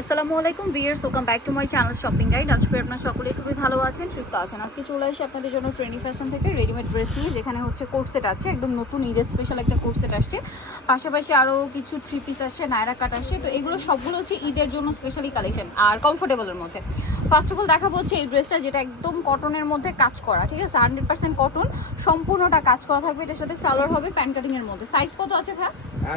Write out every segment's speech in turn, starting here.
আসসালামু আলাইকুম viewers welcome back to my channel shopping guide আজকে আপনার সকলে খুবই ভালো আছেন, সুস্থ আছেন। আজকে চলে আসি আপনাদের জন্য ট্রেন্ডি ফ্যাশন থেকে রেডিমেড ড্রেস নিয়ে, যেখানে হচ্ছে কোট আছে, একদম নতুন, ঈদের স্পেশাল একটা কোট আসছে। পাশাপাশি আরও কিছু থ্রি পিস আসছে, নায়রা কাট আসছে। তো এগুলো সবগুলো হচ্ছে ঈদের জন্য স্পেশালি কালেকশন আর কমফোর্টেবলের মধ্যে। ফার্স্ট অফ অল দেখা হচ্ছে এই ড্রেসটা যেটা একদম কটনের মধ্যে কাজ করা ঠিক আছে? হান্ড্রেড পার্সেন্ট কটন সম্পূর্ণটা কাজ করা থাকবে এটার সাথে সালোয়ার হবে প্যান্ট এর মধ্যে। সাইজ কত আছে ভাই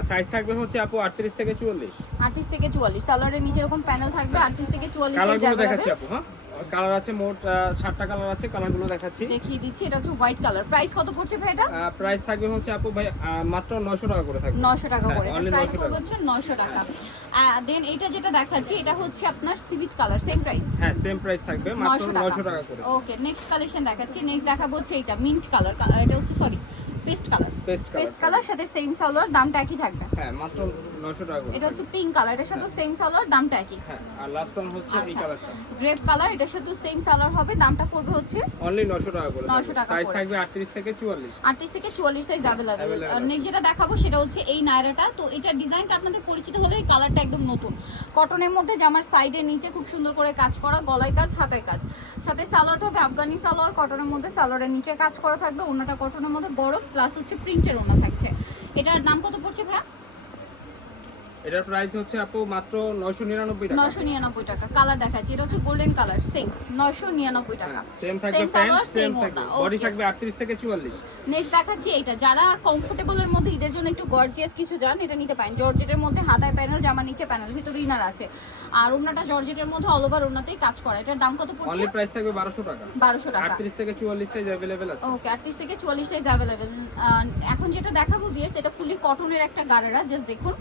সাইজ থাকবে হচ্ছে আপু আটত্রিশ থেকে চুয়াল্লিশ। আটত্রিশ থেকে চুয়াল্লিশ। সালোয়ারের নিচে এরকম প্যানেল থাকবে আটত্রিশ থেকে চুয়াল্লিশ সাইজ কালারগুলো অ্যাভেলেবেল দেখাচ্ছি আপু হ্যাঁ? কালার আছে মোট সাতটা কালার আছে কালারগুলো দেখাচ্ছি। দেখিয়ে দিচ্ছি এটা হচ্ছে হোয়াইট কালার প্রাইস কত পড়ছে ভাই এটা? প্রাইস থাকবে হচ্ছে আপু ভাই মাত্র নয়শো টাকা করে থাকবে। নশো টাকা হ্যাঁ, করে। প্রাইস 900 পড়বে হচ্ছে নশো টাকা। দেন এটা যেটা দেখাচ্ছি এটা হচ্ছে আপনার সিভিট কালার সেম প্রাইস হ্যাঁ সেম প্রাইস থাকবে মাত্র নশো টাকা। নয়শো টাকা করে। ওকে নেক্সট কালেকশন দেখাচ্ছি। নেক্সট দেখাবো হচ্ছে এটা মিন্ট কালার এটা হচ্ছে sorry paste colour. Paste colour colour সাথে সেম সালোয়ার দামটা একই থাকবে। হ্যাঁ মাত্র নয়শো টাকা এটা হচ্ছে পিঙ্ক কালার এটার সাথে সেম সালোয়ার দামটা একই। হ্যাঁ আর লাস্ট ওয়ান হচ্ছে এই কালারটা গ্রেপ কালার এটার সাথে সেম সালোয়ার হবে দামটা পড়বে হচ্ছে অনলি নয়শো টাকা করে। 900 টাকা সাইজ থাকবে আটত্রিশ থেকে চুয়াল্লিশ। আটত্রিশ থেকে চুয়াল্লিশ সাইজ অ্যাভেলেবেল Available নেক্সট যেটা দেখাবো সেটা হচ্ছে এই নায়রাটা। তো এটার ডিজাইনটা আপনাদের পরিচিত হলে এই কালারটা একদম নতুন। কটনের মধ্যে জামার সাইডের নিচে খুব সুন্দর করে কাজ করা গলায় কাজ হাতায় কাজ। সাথে সালোয়ারটা হবে আফগানি সালোয়ার কটনের মধ্যে সালোয়ারের নিচে কাজ করা থাকবে। ওনাটা কটনের মধ্যে বড় প্লাস হচ্ছে প্রিন্টের ওনা থাকছে। এটার দাম কত পড়ছে ভাই? এটার প্রাইস হচ্ছে আপু মাত্র নয়শো নিরানব্বই টাকা। নয়শো নিরানব্বই টাকা। কালার দেখাচ্ছি। এটা হচ্ছে গোল্ডেন কালার সেম নয়শো নিরানব্বই টাকা। সেম সেম থাকবে সালোয়ার সেম থাকবে। বডি থাকবে আটত্রিশ থেকে চুয়াল্লিশ। নেক্সট দেখাচ্ছি এইটা যারা কমফোর্টেবলের মধ্যে ঈদের জন্য একটু গর্জিয়াস কিছু যান এটা নিতে পারেন। জর্জেটের মধ্যে হাতায় প্যানেল জামা নিচে প্যানেল ভিতরে ইনার আছে। আর ওনাটা জর্জেটের মধ্যে অল ওভার ওনাতেই কাজ করা। এটার দাম কত পড়ছে? অনলি প্রাইস থাকবে বারোশো টাকা। বারোশো টাকা। আটত্রিশ থেকে চুয়াল্লিশ সাইজ অ্যাভেলেবেল আছে। ওকে আটত্রিশ থেকে চুয়াল্লিশ সাইজ অ্যাভেলেবেল এখন যেটা দেখাবো বিয়ার্স এটা ফুলি কটনের একটা গাড়েরা জাস্ট দেখুন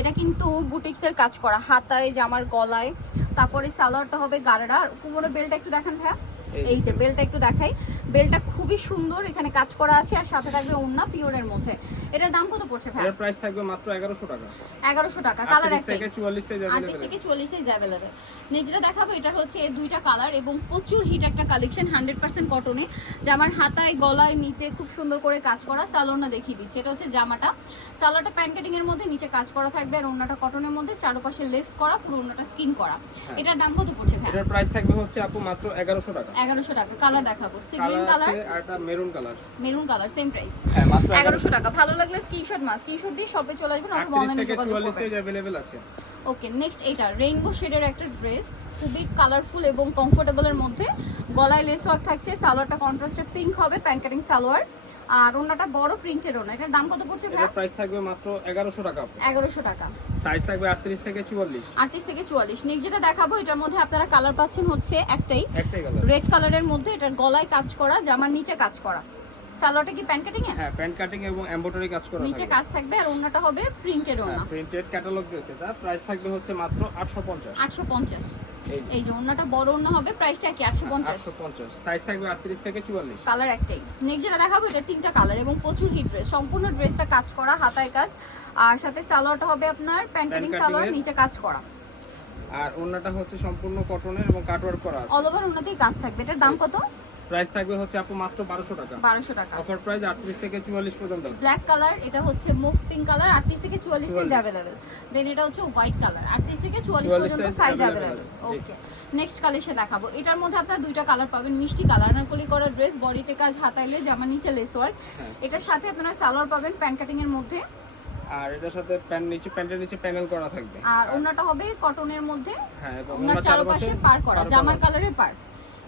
এটা কিন্তু বুটিক্সের কাজ করা, হাতায়, জামার গলায়, তারপরে সালোয়ারটা হবে গাড়া আর কোমরের বেল্টটা একটু দেখান ভাইয়া। এই যে। বেলটা একটু দেখাই। বেলটা খুবই সুন্দর এখানে কাজ করা আছে আর সাথে থাকবে ওন্না পিওরের মধ্যে। এটার দাম কত পড়ছে ভাই? এটার প্রাইস থাকবে মাত্র এগারোশো টাকা। এগারোশো টাকা কালার থেকে চুয়াল্লিশ সাইজ আটত্রিশ অ্যাভেলেবেল থেকে চল্লিশ সাইজ অ্যাভেলেবেল যেটা দেখাবো এটার হচ্ছে এই দুইটা কালার এবং প্রচুর হিট একটা কালেকশন হান্ড্রেড পার্সেন্ট কটনে জামার হাতায় গলায় নিচে খুব সুন্দর করে কাজ করা সালোনা দেখিয়ে দিচ্ছে। এটা হচ্ছে জামাটা। সালোয়ারটা প্যান কাটিং এর মধ্যে নিচে কাজ করা থাকবে আর ওনাটা কটনের মধ্যে চারপাশে লেস করা পুরো ওনাটা স্কিন করা। এটার দাম কত পড়ছে ভাই? এটার প্রাইস থাকবে হচ্ছে আপু মাত্র এগারোশো টাকা। এগারোশো টাকা কালার দেখাবো। সি গ্রিন কালার আর একটা maroon colour maroon colour same price হ্যাঁ মাত্র এগারোশো টাকা। ভালো লাগলে স্ক্রিনশট মাস স্ক্রিনশট দিয়ে শপে চলে আসবেন অথবা অনলাইনে যোগাযোগ করবেন। সাইজ अवेलेबल আছে। ওকে নেক্সট এইটা রেইনবো শেডের একটা ড্রেস খুবই কালারফুল এবং কমফোর্টেবলের মধ্যে। গলায় লেস ওয়ার্ক থাকছে সালোয়ারটা কন্ট্রাস্টে পিঙ্ক হবে প্যান্ট কাটিং সালোয়ার। আর ওনাটা বড় প্রিন্টের ওনা এটার দাম কত পড়ছে ভাই? প্রাইস থাকবে মাত্র এগারোশো টাকা। এগারোশো টাকা। সাইজ থাকবে আটত্রিশ থেকে চুয়াল্লিশ। আটত্রিশ থেকে চুয়াল্লিশ। নেক্সট যেটা দেখাবো এটার মধ্যে আপনারা কালার পাচ্ছেন হচ্ছে একটাই। একটাই কালার রেড কালারের মধ্যে এটার গলায় কাজ করা জামার নিচে কাজ করা। সালোয়ারটা কি প্যান্ট কাটিং এ? হ্যাঁ প্যান্ট কাটিং এবং এমব্রয়ডারি কাজ করা নিচে কাজ থাকবে আর ওনাটা হবে প্রিন্টেড ওনা প্রিন্টেড ক্যাটালগ ড্রেস এটা। প্রাইস থাকবে হচ্ছে মাত্র আটশো পঞ্চাশ। আটশো পঞ্চাশ। এই এই যে ওনাটা বড় ওনা হবে প্রাইসটা কি আটশো পঞ্চাশ? আটশো পঞ্চাশ। সাইজ থাকবে আটত্রিশ থেকে চুয়াল্লিশ। কালার একটাই। নেক্সট যেটা দেখাবো এটা তিনটা কালার এবং প্রচুর হিট ড্রেস সম্পূর্ণ ড্রেসটা কাজ করা হাতায় কাজ। আর সাথে সালোয়ারটা হবে আপনার প্যান্ট কাটিং সালোয়ার নিচে কাজ করা। আর অন্যটা হচ্ছে সম্পূর্ণ কটনের এবং কাটওয়ার্ক করা আছে। অল ওভার ওনাতেই কাজ থাকবে। এটার দাম কত? প্রাইস থাকবে হচ্ছে আপু মাত্র বারোশো টাকা। বারোশো টাকা। অফার প্রাইস আটত্রিশ থেকে চুয়াল্লিশ পর্যন্ত ব্ল্যাক কালার এটা হচ্ছে মুভ পিঙ্ক কালার আটত্রিশ থেকে চুয়াল্লিশ সাইজ অ্যাভেলেবেল দেন এটা হচ্ছে হোয়াইট কালার আটত্রিশ থেকে চুয়াল্লিশ 44 পর্যন্ত সাইজ। জি। ওকে নেক্সট কালেকশন দেখাবো। এটার মধ্যে আপনার দুইটা কালার পাবেন মিষ্টি কালার আনারকলি করা ড্রেস বডিতে কাজ হাতাইলে জামা নিচে লেস ওয়ার্ক হ্যাঁ। এটার সাথে আপনারা সালোয়ার পাবেন প্যান্ট কাটিং এর মধ্যে। আর এটার সাথে প্যান্ট নিচে প্যান্টের নিচে প্যানেল করা থাকবে। আর ওনাটা হবে কটনের মধ্যে। হ্যাঁ ওনার চারপাশে পার করা জামার কালারে পার।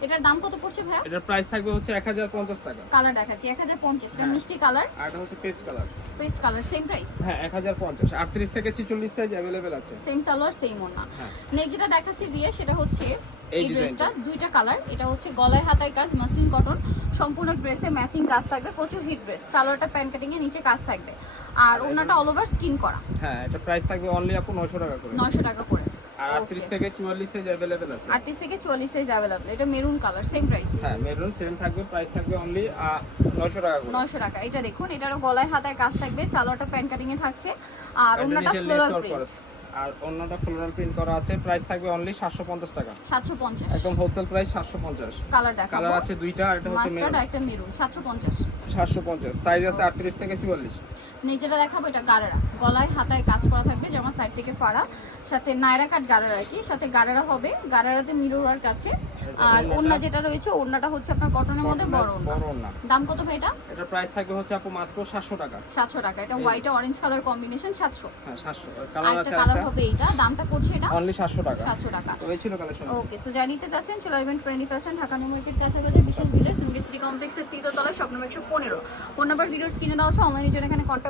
এটার দাম কত পড়ছে ভাই এটার প্রাইস থাকবে হচ্ছে এক হাজার পঞ্চাশ টাকা। কালার দেখাচ্ছি এক হাজার পঞ্চাশ এটা হ্যাঁ। মিষ্টি কালার আর এটা হচ্ছে paste colour paste colour same price হ্যাঁ এক হাজার পঞ্চাশ আটত্রিশ থেকে ছিচল্লিশ সাইজ অ্যাভেলেবেল আছে। সেম সালোয়ার সেম ওনা। নেক্সট যেটা দেখাচ্ছি বিয়ে সেটা হচ্ছে এই ড্রেসটা দুইটা কালার এটা হচ্ছে গলায় হাতায় কাজ মাসলিন কটন সম্পূর্ণ ড্রেসে ম্যাচিং কাজ থাকবে প্রচুর হিট ড্রেস সালোয়ারটা প্যান্ট কাটিং এর নিচে কাজ থাকবে। আর ওনাটা অল ওভার স্কিন করা। হ্যাঁ এটা প্রাইস থাকবে অনলি আপু নয়শো টাকা করে। নয়শো টাকা করে। আর আটত্রিশ থেকে চুয়াল্লিশ সাইজ অ্যাভেলেবেল আছে। আটত্রিশ থেকে চুয়াল্লিশ সাইজ অ্যাভেলেবল এটা মেরুন কালার সেম প্রাইস হ্যাঁ মেরুন সেম থাকবে প্রাইস থাকবে অনলি নয়শো টাকা করে। নয়শো টাকা। এটা দেখুন এটারও গলায় হাতায় কাজ থাকবে সালোয়ারটা প্যান্ট কাটিং এ থাকছে। আর ফ্লোরাল প্রিন্ট অন্যটা ফ্লোরাল প্রিন্ট করা আছে প্রাইস থাকবে অনলি সাতশো পঞ্চাশ টাকা। সাতশো পঞ্চাশ। একদম হোলসেল প্রাইস সাতশো পঞ্চাশ। কালার দেখাবো। কালার আছে দুইটা আর এটা হচ্ছে মাস্টার্ড একটা মেরুন সাতশো পঞ্চাশ। সাতশো পঞ্চাশ। সাইজ আছে আটত্রিশ থেকে চুয়াল্লিশ যেটা দেখাবো এটা গারারা। গলায় হাতায় কাজ করা থাকবে জামা সাইড থেকে ফাড়া সাথে নায়রা কাট গারারা কি সাথে গারারা হবে গারারাতে মিরোরার কাছে। আর ওড়না যেটা রয়েছে ওড়নাটা হচ্ছে আপনার কটনের মধ্যে বড় ওড়না। দাম কত ভাই এটা? এটার প্রাইস থাকবে হচ্ছে আপু মাত্র সাতশো টাকা। সাতশো টাকা। এটা হোয়াইট আর অরেঞ্জ কালার কম্বিনেশন সাতশো। হ্যাঁ সাতশো। আর কালার একটা আছে কালার হবে এটা দামটা পড়ছে এটা? অনলি সাতশো টাকা। সাতশো টাকা। তো এই ছিল কালেকশন ওকে সো যা নিতে চাচ্ছেন চলে আসবেন trendy fashion Dhaka new market কাছাকাছি বিশেষ বিল্ডার্স নিউডি সিটি কমপ্লেক্সের তৃতীয়তলায় স্বপ্ন একশো পনেরো। ফোন নাম্বার ভিডিওর স্ক্রিনে দেওয়া আছে অনলাইনের জন্য এখানে কন্ট্যাক্ট